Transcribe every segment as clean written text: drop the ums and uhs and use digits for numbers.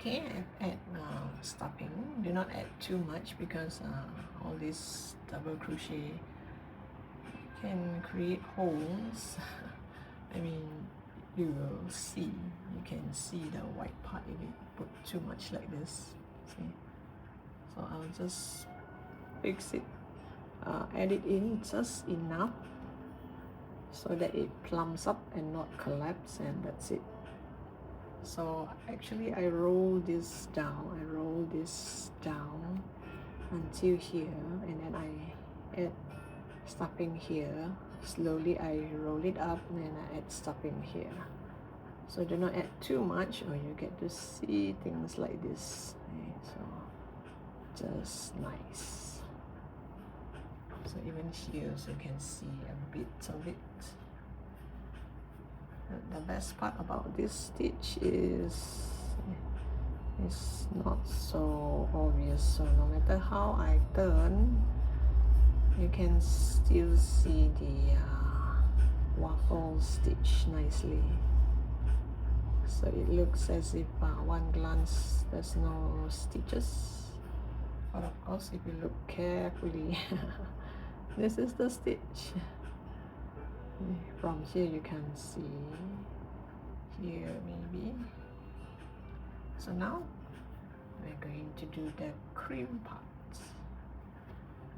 Okay, add stuffing. Do not add too much because all this double crochet can create holes. I mean, you will see, you can see the white part if you put too much like this. See? So I'll just fix it, add it in just enough so that it plumps up and not collapse, and that's it. So actually I roll this down, until here, and then I add stuffing here. Slowly I roll it up and then I add stuffing here. So do not add too much or you get to see things like this. Okay, so just nice. So even here so you can see a bit of it. The best part about this stitch is it's not so obvious, so no matter how I turn, you can still see the waffle stitch nicely. So it looks as if one glance there's no stitches, but of course if you look carefully this is the stitch. From here you can see here maybe. So now we're going to do the cream part.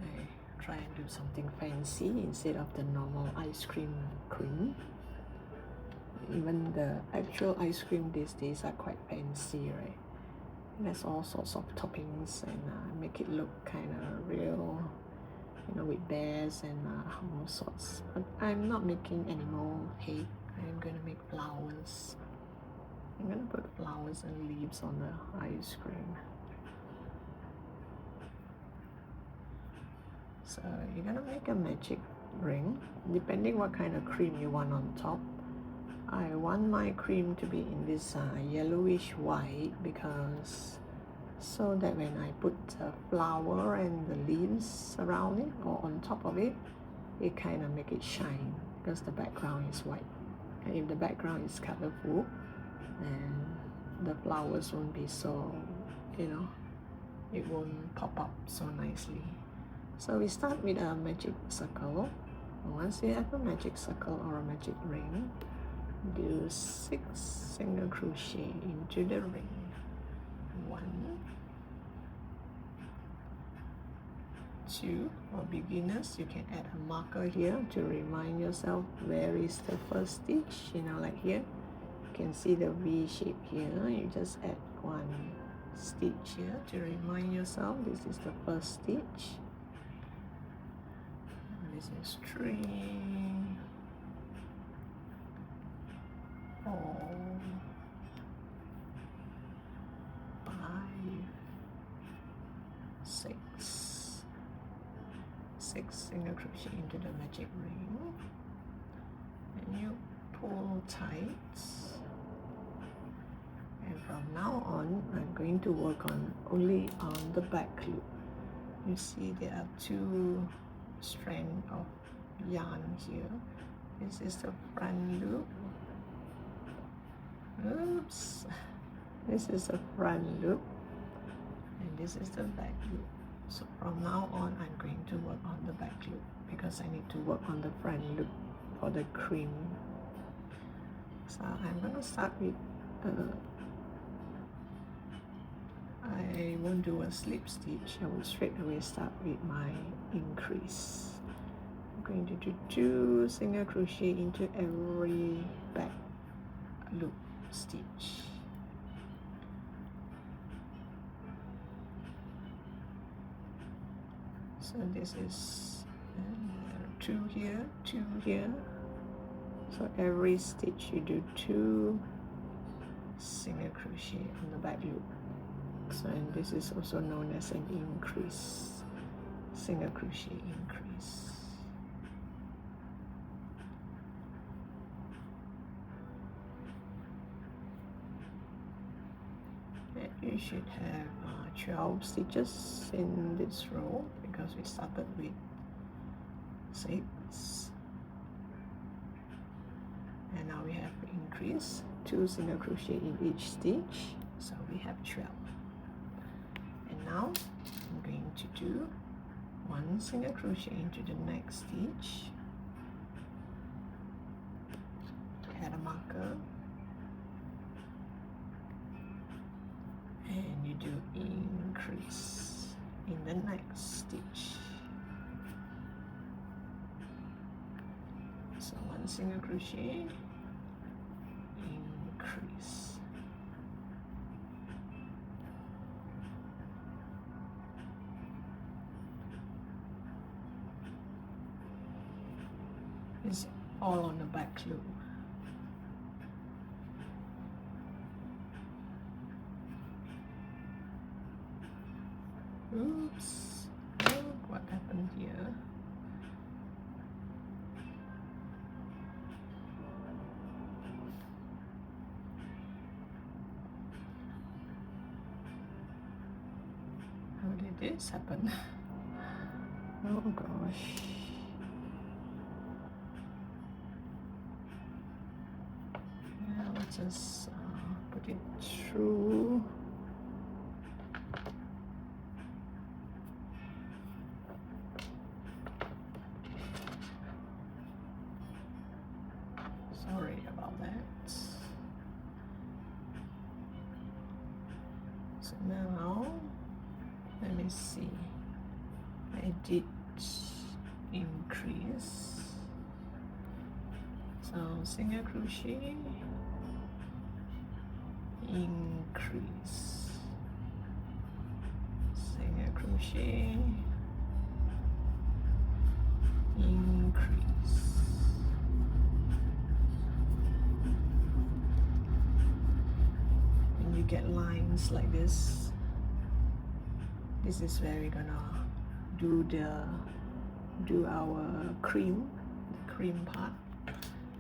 I try and do something fancy instead of the normal ice cream. Even the actual ice cream these days are quite fancy, right? There's all sorts of toppings and make it look kind of real, you know, with bears and all sorts. But I'm not making animal cake. I'm going to make flowers. I'm going to put flowers and leaves on the ice cream. So you're going to make a magic ring, depending what kind of cream you want on top. I want my cream to be in this yellowish white, because so that when I put the flower and the leaves around it or on top of it, it kind of make it shine because the background is white. And if the background is colorful, then the flowers won't be so, you know, it won't pop up so nicely. So we start with a magic circle. Once you have a magic circle or a magic ring, do 6 single crochet into the ring. 1, 2. For beginners, you can add a marker here to remind yourself where is the first stitch. You know, like here, you can see the V shape here. You just add 1 stitch here to remind yourself this is the first stitch. This is 3, 4, 5, 6. 6 single crochet into the magic ring, and you pull tight. And from now on, I'm going to work on only on the back loop. You see there are 2 strands of yarn here. This is the front loop. Oops, this is the front loop, and this is the back loop. So from now on, I'm going to work on the back loop because I need to work on the front loop for the cream. So I'm going to start with I won't do a slip stitch. I will straight away start with my increase. I'm going to do 2 single crochet into every back loop stitch. So this is 2 here, 2 here. So every stitch you do 2 single crochet on the back loop. So, and this is also known as an increase, single crochet increase. And you should have 12 stitches in this row because we started with 6. And now we have increase 2 single crochet in each stitch. So we have 12. And now I'm going to do 1 single crochet into the next stitch, add a marker, and you do increase in the next stitch. So 1 single crochet, increase. It's all on the back loop. Oops, look what happened here. How did this happen? Oh gosh. Yeah, let's just put it through. Sorry about that. So now, let me see. I did increase. So single crochet, increase, single crochet, increase. When you get lines like this is where we're gonna do our cream, the cream part.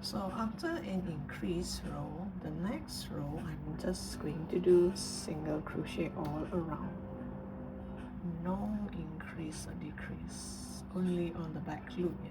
So after an increase row, the next row I'm just going to do single crochet all around. No increase or decrease, only on the back loop, yeah.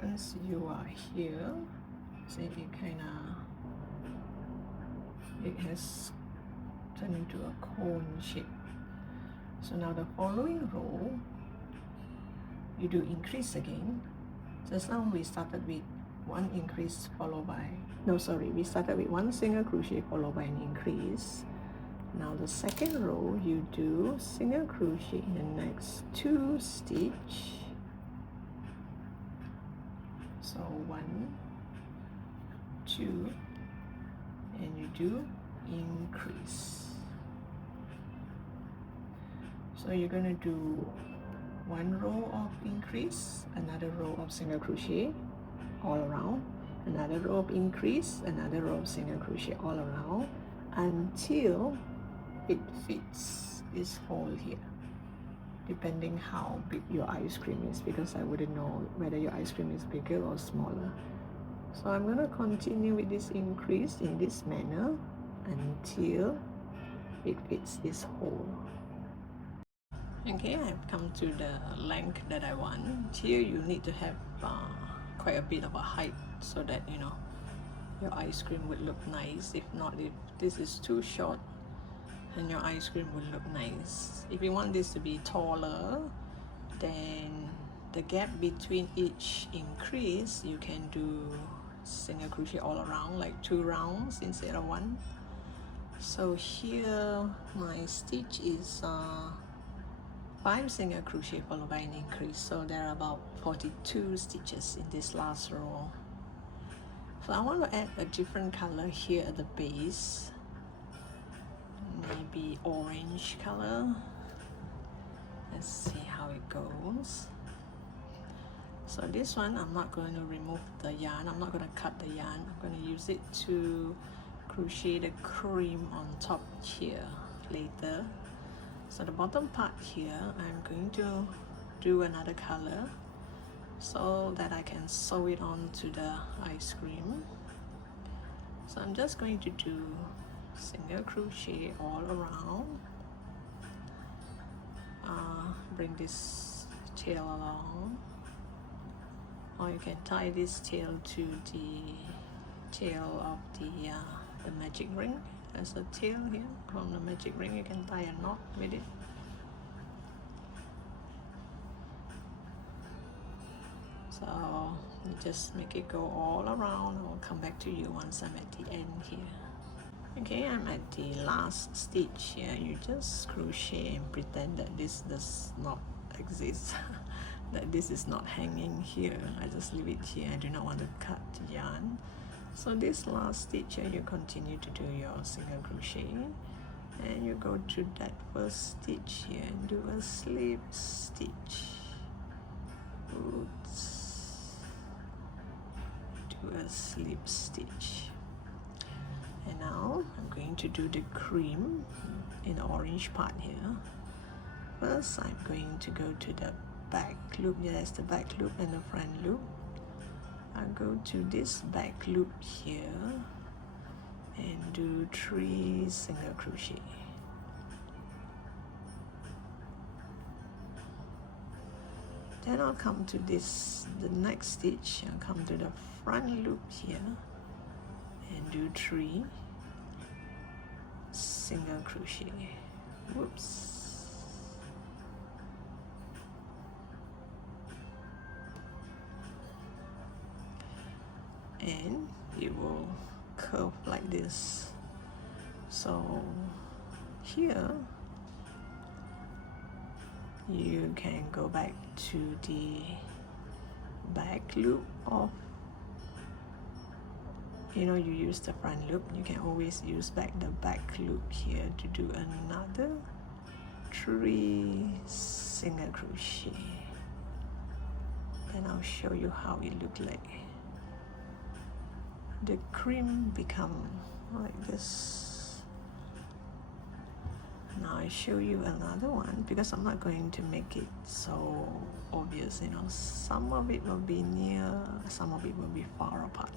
Once you are here, see it has turned into a cone shape. So now the following row, you do increase again. Just now we started with 1 increase followed by, we started with 1 single crochet followed by an increase. Now the second row, you do single crochet in the next 2 stitch. So 1, 2, and you do increase. So you're gonna do 1 row of increase, another row of single crochet all around, another row of increase, another row of single crochet all around until it fits this hole here, depending how big your ice cream is, because I wouldn't know whether your ice cream is bigger or smaller. So I'm going to continue with this increase in this manner until it fits this hole. Okay, I've come to the length that I want. Here you need to have quite a bit of a height so that your ice cream would look nice. If not, if this is too short, and your ice cream will look nice. If you want this to be taller, then the gap between each increase, you can do single crochet all around, like 2 rounds instead of 1. So here my stitch is 5 single crochet followed by an increase, so there are about 42 stitches in this last row. So I want to add a different color here at the base, maybe orange color. Let's see how it goes. So this one, I'm not going to remove the yarn. I'm not going to cut the yarn. I'm going to use it to crochet the cream on top here later. So the bottom part here, I'm going to do another color so that I can sew it onto the ice cream. So I'm just going to do single crochet all around. Bring this tail along, or you can tie this tail to the tail of the magic ring. There's a tail here from the magic ring. You can tie a knot with it. So you just make it go all around. I'll come back to you once I'm at the end here. Okay, I'm at the last stitch here. You just crochet and pretend that this does not exist, that this is not hanging here. I just leave it here. I do not want to cut the yarn. So this last stitch here, you continue to do your single crochet, and you go to that first stitch here and do a slip stitch. Oops. Do a slip stitch. And now I'm going to do the cream in the orange part here. First, I'm going to go to the back loop. Yes, the back loop and the front loop. I'll go to this back loop here and do 3 single crochet. Then I'll come to the next stitch. I'll come to the front loop here and do 3 single crochet. Whoops. And it will curve like this. So here you can go back to the back loop of, you use the front loop, you can always use back the back loop here to do another 3 single crochet. Then I'll show you how it looks like. The cream become like this. Now I show you another one, because I'm not going to make it so obvious, some of it will be near, some of it will be far apart.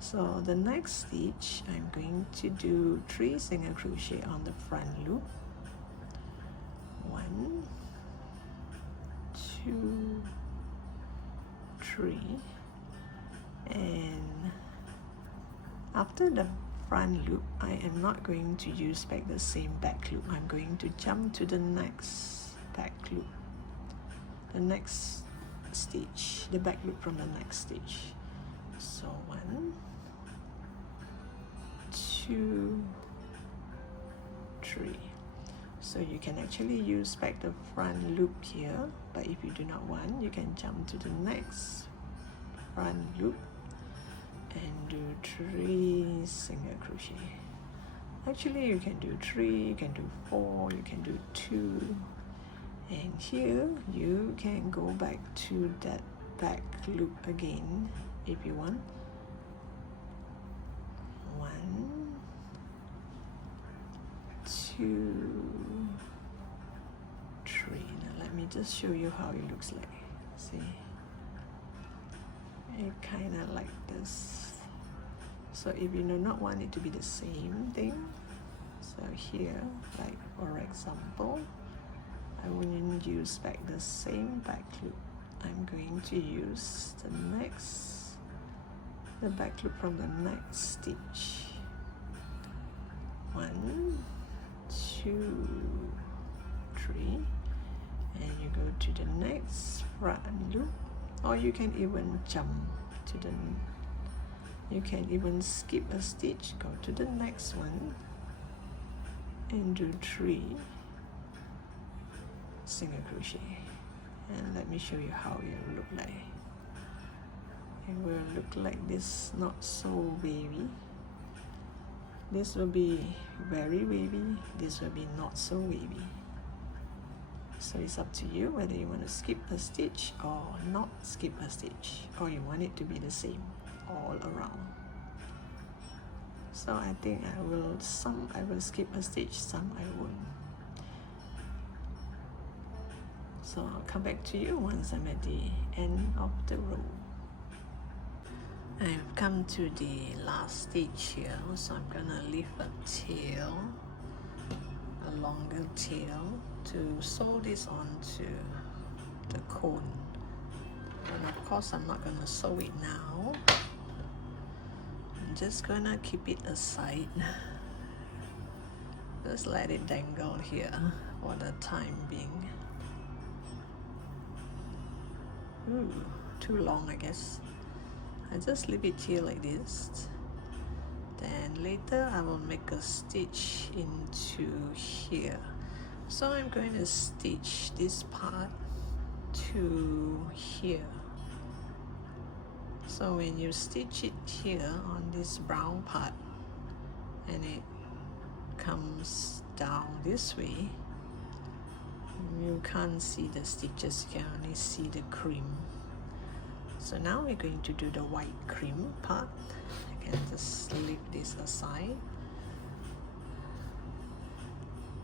So the next stitch, I'm going to do 3 single crochet on the front loop. 1, 2, 3, and after the front loop, I am not going to use back the same back loop. I'm going to jump to the next back loop, the next stitch, the back loop from the next stitch. So 1, 2, 3. So you can actually use back the front loop here, but if you do not want, you can jump to the next front loop and do 3 single crochet. Actually, you can do 3, you can do 4, you can do 2, and here you can go back to that back loop again if you want. 1, 2, 3. Now let me just show you how it looks like. See, it kind of like this. So if you do not want it to be the same thing, so here, like for example, I wouldn't use back the same back loop. I'm going to use the back loop from the next stitch. 1, 2, 3, and you go to the next front loop, or you can even jump to you can even skip a stitch, go to the next one and do 3 single crochet. And let me show you how it will look like. It will look like this, not so wavy. This will be very wavy, this will be not so wavy. So it's up to you whether you want to skip a stitch or not skip a stitch, or you want it to be the same all around. So I think some I will skip a stitch, some I won't. So I'll come back to you once I'm at the end of the row. I've come to the last stitch here, so I'm gonna leave a tail, a longer tail, to sew this onto the cone. And of course I'm not gonna sew it now. I'm just gonna keep it aside. Just let it dangle here for the time being. Ooh, too long I guess. I just leave it here like this. Then later I will make a stitch into here. So I'm going to stitch this part to here. So when you stitch it here on this brown part and it comes down this way, you can't see the stitches, you can only see the cream. So now we're going to do the white cream part. I can just leave this aside.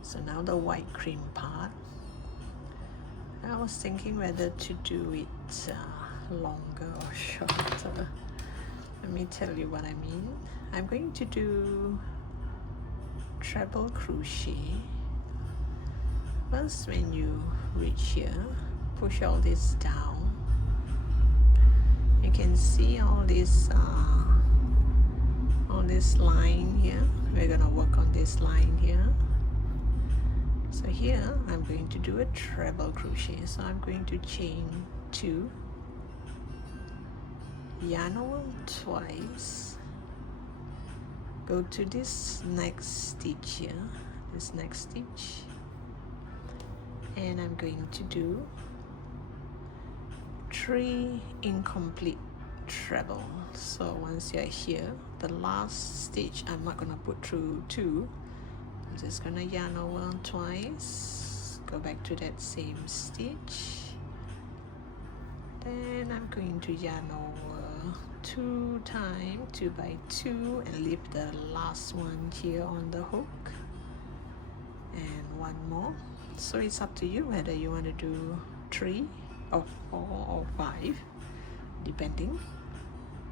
So now the white cream part, I was thinking whether to do it longer or shorter. Let me tell you what I mean. I'm going to do treble crochet. First, when you reach here, push all this down. You can see all this line here. We're gonna work on this line here. So here I'm going to do a treble crochet. So I'm going to chain 2, yarn over twice, go to this next stitch here, this next stitch, and I'm going to do 3 incomplete treble. So once you're here, the last stitch I'm not gonna put through 2. I'm just gonna yarn over twice, go back to that same stitch, then I'm going to yarn over 2 times 2 by 2 and leave the last one here on the hook, and 1 more. So it's up to you whether you want to do 3 or 4 or 5 depending.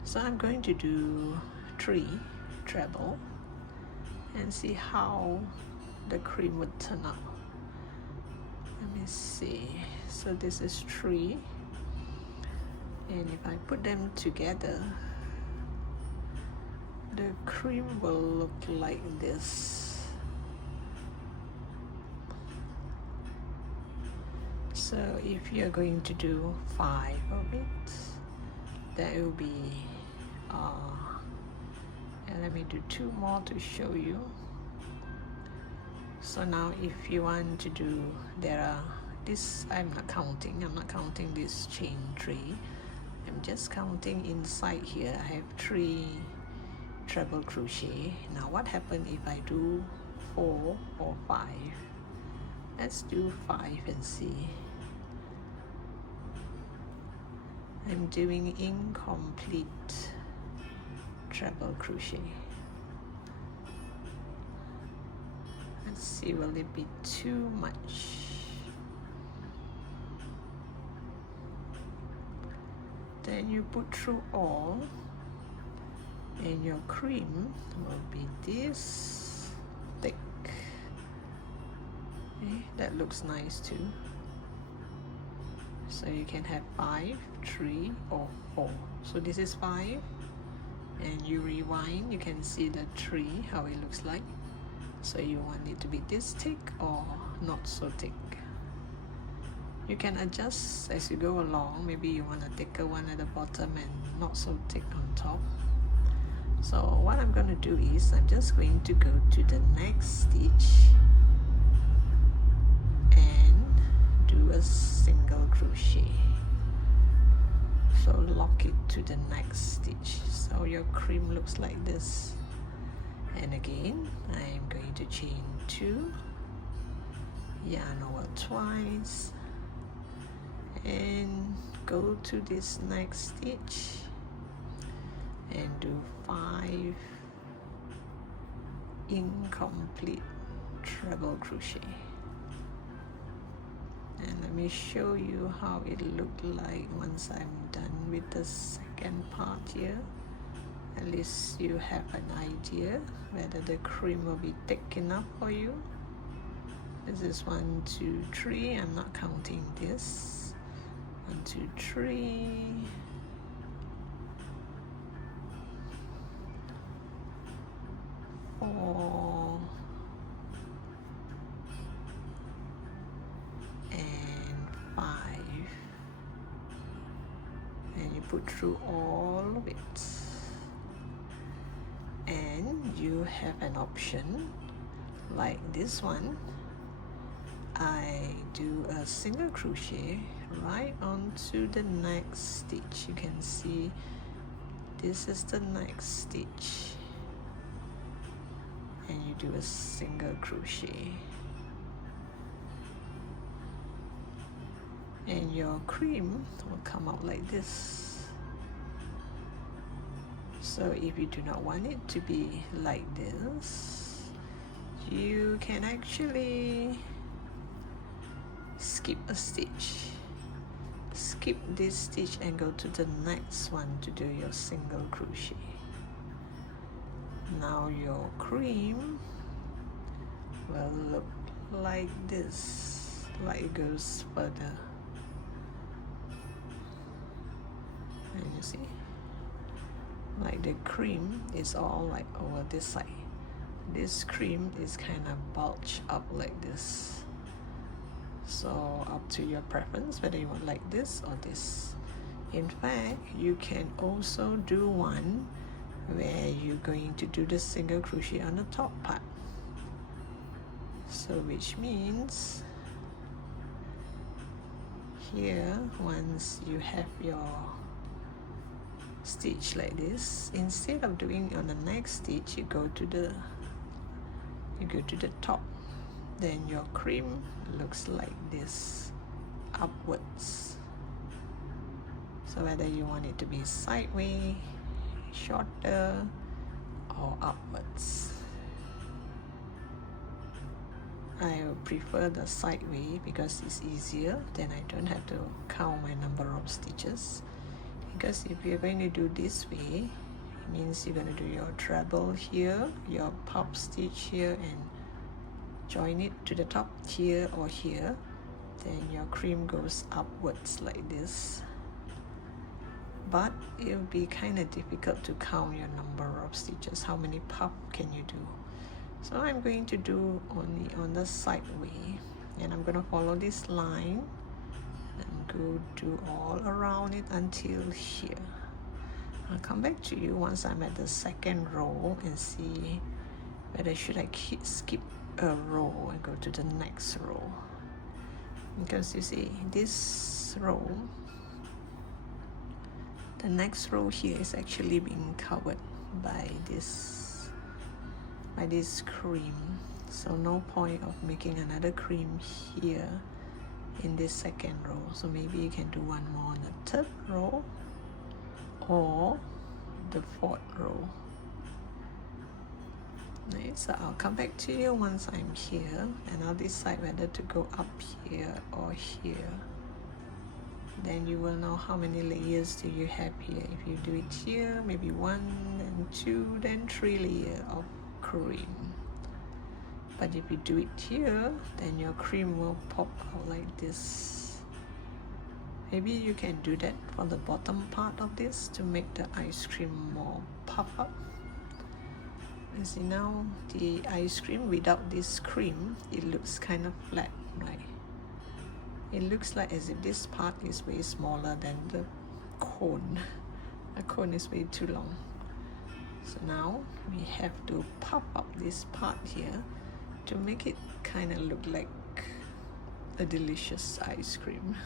So I'm going to do 3 treble and see how the cream would turn out. Let me see. So this is 3, and if I put them together, the cream will look like this. So if you're going to do 5 of it, that will be and let me do 2 more to show you. So now if you want to do, there are this, I'm not counting this chain 3, I'm just counting inside here. I have 3 treble crochet. Now what happens if I do 4 or 5? Let's do 5 and see. I'm doing incomplete treble crochet. Let's see, will it be too much? Then you put through all, and your cream will be this thick. Okay, that looks nice too. So you can have 5, 3 or 4. So this is 5, and you rewind, you can see the 3, how it looks like. So you want it to be this thick or not so thick. You can adjust as you go along. Maybe you want a thicker one at the bottom and not so thick on top. So what I'm going to do is I'm just going to go to the next stitch and do a single crochet. So lock it to the next stitch. So your cream looks like this. And again, I'm going to chain 2, yarn over twice, and go to this next stitch and do 5 incomplete treble crochet. And let me show you how it looked like once I'm done with the second part here. At least you have an idea whether the cream will be thick enough for you. This is 1, 2, 3. I'm not counting this. 1, 2, 3. 4. And 5. And you put through all of it. And you have an option like this one. I do a single crochet right onto the next stitch. You can see this is the next stitch, and you do a single crochet, and your cream will come out like this. So if you do not want it to be like this, you can actually skip a stitch. Skip this stitch and go to the next one to do your single crochet. Now your cream will look like this, like it goes further. And you see, like the cream is all like over this side. This cream is kind of bulged up like this. So up to your preference whether you want like this or this. In fact, you can also do one where you're going to do the single crochet on the top part. So which means here, once you have your stitch like this, instead of doing on the next stitch, you go to the top. Then your cream looks like this, upwards. So whether you want it to be sideways, shorter, or upwards. I prefer the sideways because it's easier. Then I don't have to count my number of stitches. Because if you're going to do this way, it means you're going to do your treble here, your pop stitch here, and join it to the top here or here. Then your cream goes upwards like this. But it will be kind of difficult to count your number of stitches. How many puff can you do? So I'm going to do only on the side way, and I'm going to follow this line and go do all around it until here. I'll come back to you once I'm at the second row and see whether should I skip a row and go to the next row. Because you see, this row, the next row here is actually being covered by this cream. So no point of making another cream here in this second row. So maybe you can do one more on the third row or the fourth row. Nice. So I'll come back to you once I'm here, and I'll decide whether to go up here or here. Then you will know how many layers do you have here. If you do it here, maybe 1, then 2, then 3 layers of cream. But if you do it here, then your cream will pop out like this. Maybe you can do that for the bottom part of this to make the ice cream more puff up. You see now, the ice cream without this cream, it looks kind of flat, right? It looks like as if this part is way smaller than the cone. The cone is way too long. So now we have to puff up this part here to make it kind of look like a delicious ice cream.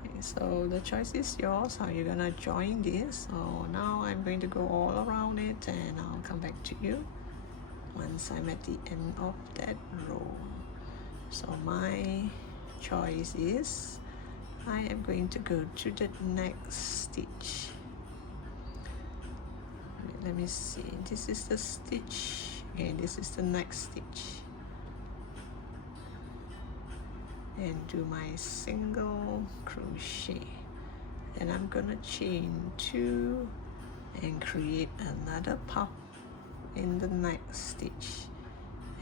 Okay, so the choice is yours, how you're gonna join this. So now I'm going to go all around it, and I'll come back to you once I'm at the end of that row. So my choice is I am going to go to the next stitch. Let me see, this is the stitch. Okay, this is the next stitch. And do my single crochet. Then I'm gonna chain 2 and create another puff in the next stitch.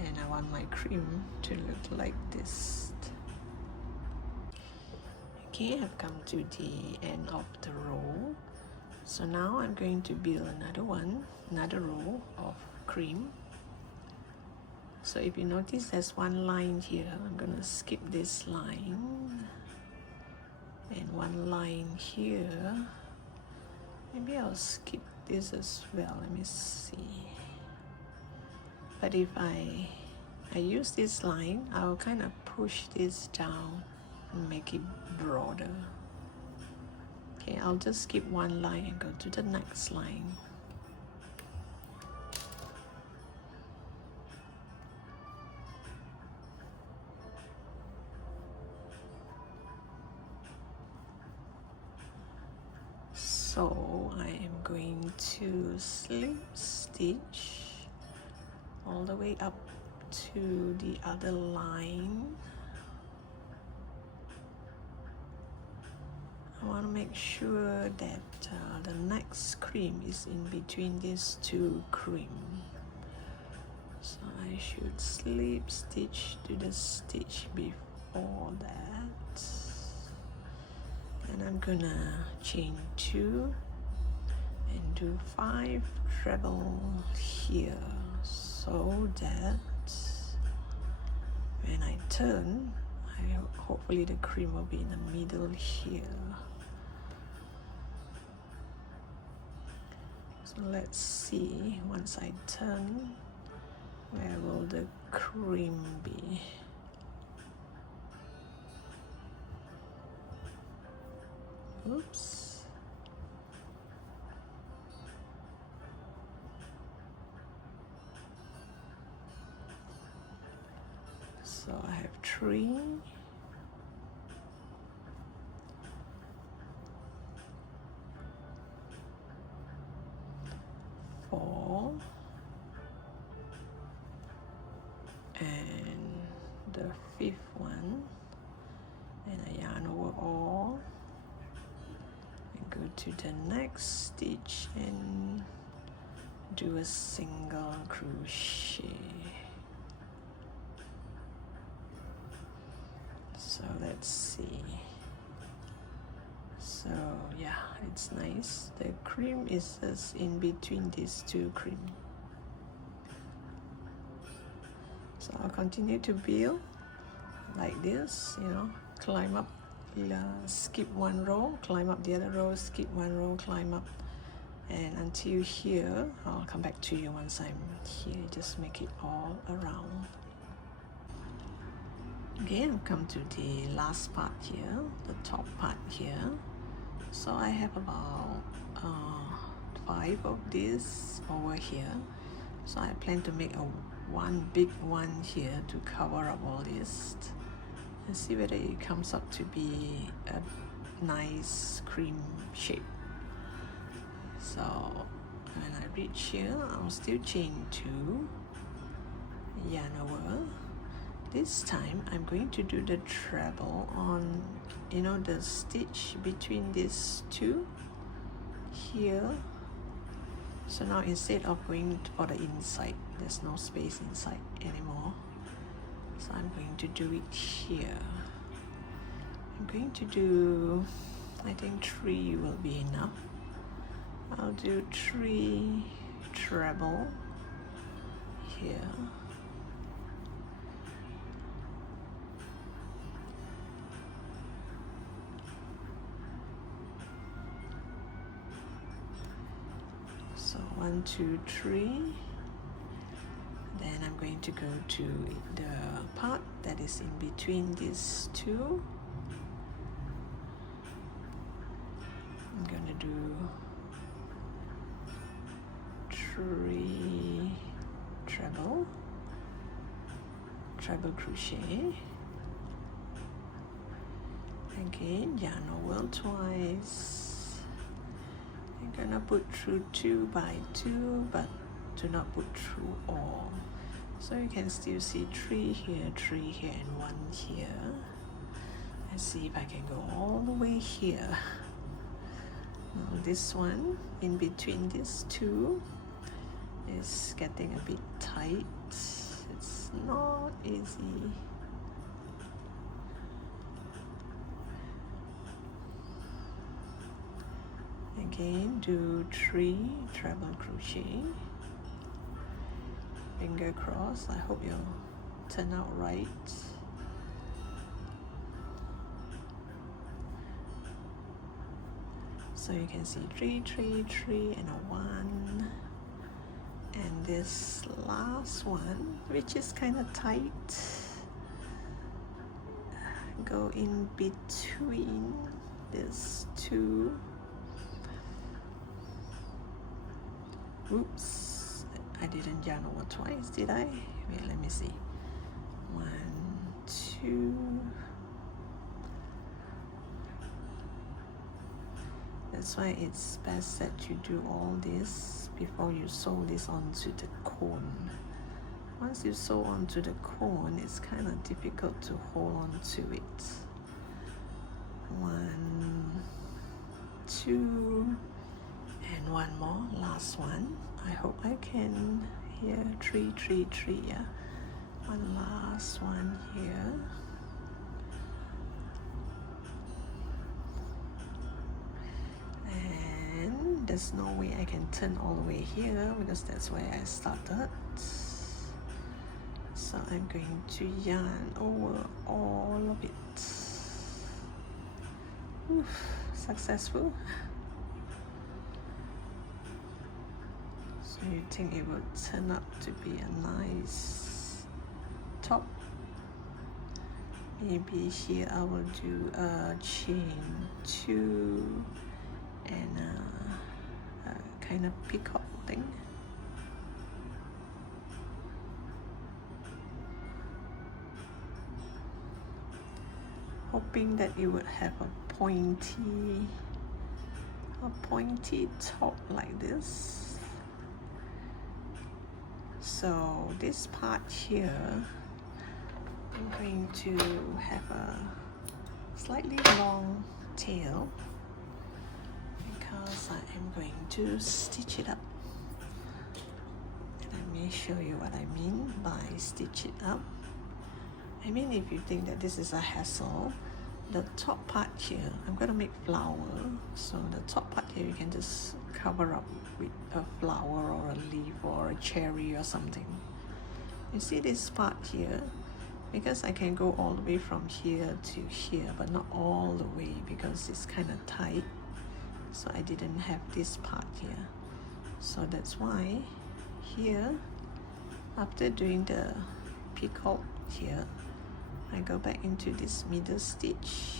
And I want my cream to look like this. Okay, I've come to the end of the row. So now I'm going to build another row of cream. So if you notice there's one line here, I'm gonna skip this line. And one line here. Maybe I'll skip this as well, let me see. But if I use this line, I'll kind of push this down and make it broader. Okay, I'll just skip one line and go to the next line. So I am going to slip stitch all the way up to the other line. I want to make sure that the next cream is in between these two cream. So I should slip stitch to the stitch before that. And I'm gonna chain 2 and do 5 treble here, so that when I turn, hopefully the cream will be in the middle here. So let's see, once I turn, where will the cream be? Oops. So I have 3. 4. And the 5th one. And a yarn over all. Go to the next stitch and do a single crochet. So let's see. So yeah, it's nice. The cream is just in between these two cream. So I'll continue to build like this, you know, climb up. Skip one row, climb up the other row, skip one row, climb up, and until here. I'll come back to you once I'm here. Just make it all around. Okay, I've come to the last part here, the top part here. So I have about 5 of this over here. So I plan to make one big one here to cover up all this. And see whether it comes up to be a nice cream shape. So when I reach here, I'll still chain 2, yarn over. This time I'm going to do the treble on, you know, the stitch between these two here. So now instead of going for the inside, there's no space inside anymore. So I'm going to do it here. I'm going to do, I think 3 will be enough. I'll do 3 treble here. So 1, 2, 3. Then I'm going to go to the part that is in between these two. I'm gonna do 3 treble crochet, Again, yarn over twice. I'm gonna put through 2 by 2, but do not put through all. So you can still see 3 here, 3 here, and 1 here. Let's see if I can go all the way here. Now this one, in between these two, is getting a bit tight. It's not easy. Again, do 3 treble crochet. Finger crossed. I hope you'll turn out right. So you can see 3, 3, 3, and a 1. And this last one, which is kind of tight, go in between these two. Oops, I didn't yarn over twice, did I? Wait, let me see. 1, 2. That's why it's best that you do all this before you sew this onto the cone. Once you sew onto the cone, it's kind of difficult to hold on to it. 1, 2, and 1 more, last one. I hope I can hear 3, 3, 3, yeah. One last one here. And there's no way I can turn all the way here because that's where I started. So I'm going to yarn over all of it. Oof, successful. So you think it will turn up to be a nice top? Maybe here I will do a chain 2 and a kind of peacock thing. Hoping that it would have a pointy top like this. So this part here, I'm going to have a slightly long tail because I am going to stitch it up. And I may show you what I mean by stitch it up. I mean, if you think that this is a hassle, the top part here, I'm going to make flower. So the top part here, you can just cover up with a flower or a leaf or a cherry or something. You see this part here? Because I can go all the way from here to here, but not all the way because it's kind of tight. So I didn't have this part here. So that's why here, after doing the peacock here, I go back into this middle stitch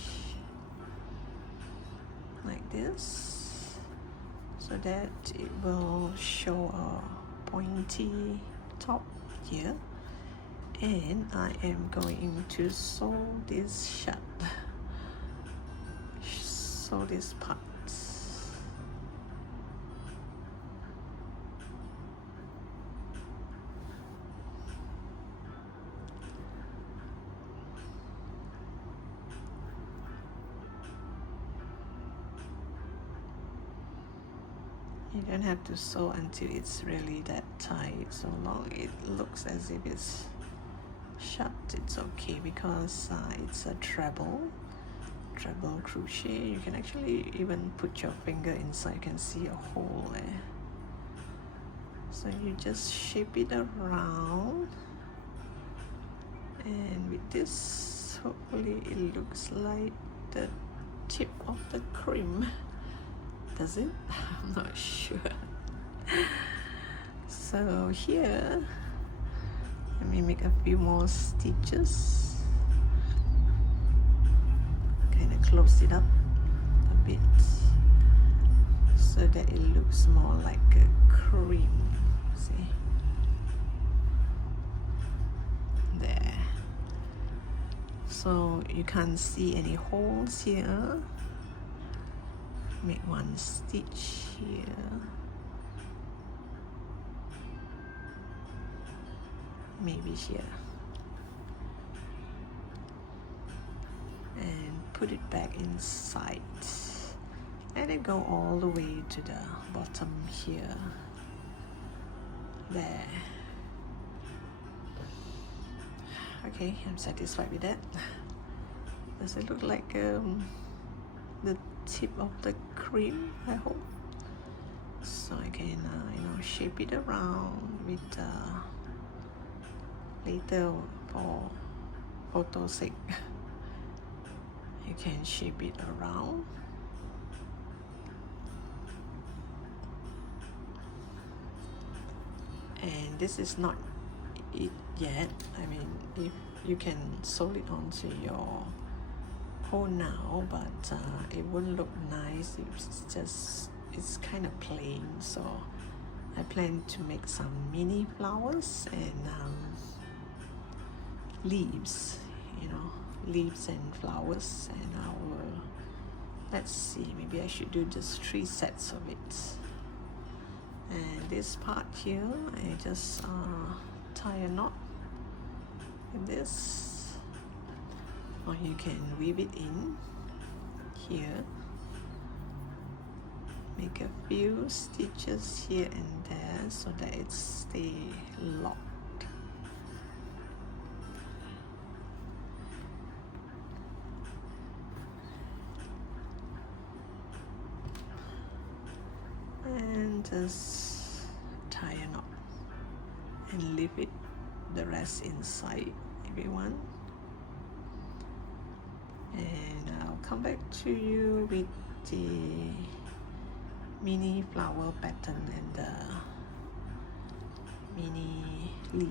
like this so that it will show a pointy top here, and I am going to sew this shut, sew this part. You don't have to sew until it's really that tight. So long it looks as if it's shut, it's okay because it's a treble crochet. You can actually even put your finger inside, you can see a hole there. So you just shape it around, and with this, hopefully it looks like the tip of the cream. Does it? I'm not sure. So here, let me make a few more stitches. Kind of close it up a bit so that it looks more like a cream. See? so you can't see any holes here. Make one stitch here, maybe here, and put it back inside, and then go all the way to the bottom here. There. Okay, I'm satisfied with that. Does it look like the tip of the cream? I hope. So I can you know, shape it around with later for photo sake. You can shape it around. And this is not it yet. I mean, if you can sew it onto your hole now, but it wouldn't look nice. It's kind of plain, so I plan to make some mini flowers and leaves, you know, leaves and flowers, and I will, let's see, maybe I should do just 3 sets of it. And this part here, I just tie a knot with this, or you can weave it in here. Make a few stitches here and there so that it stays locked. And just tie a knot and leave it the rest inside everyone. And I'll come back to you with the mini flower pattern and the mini leaf.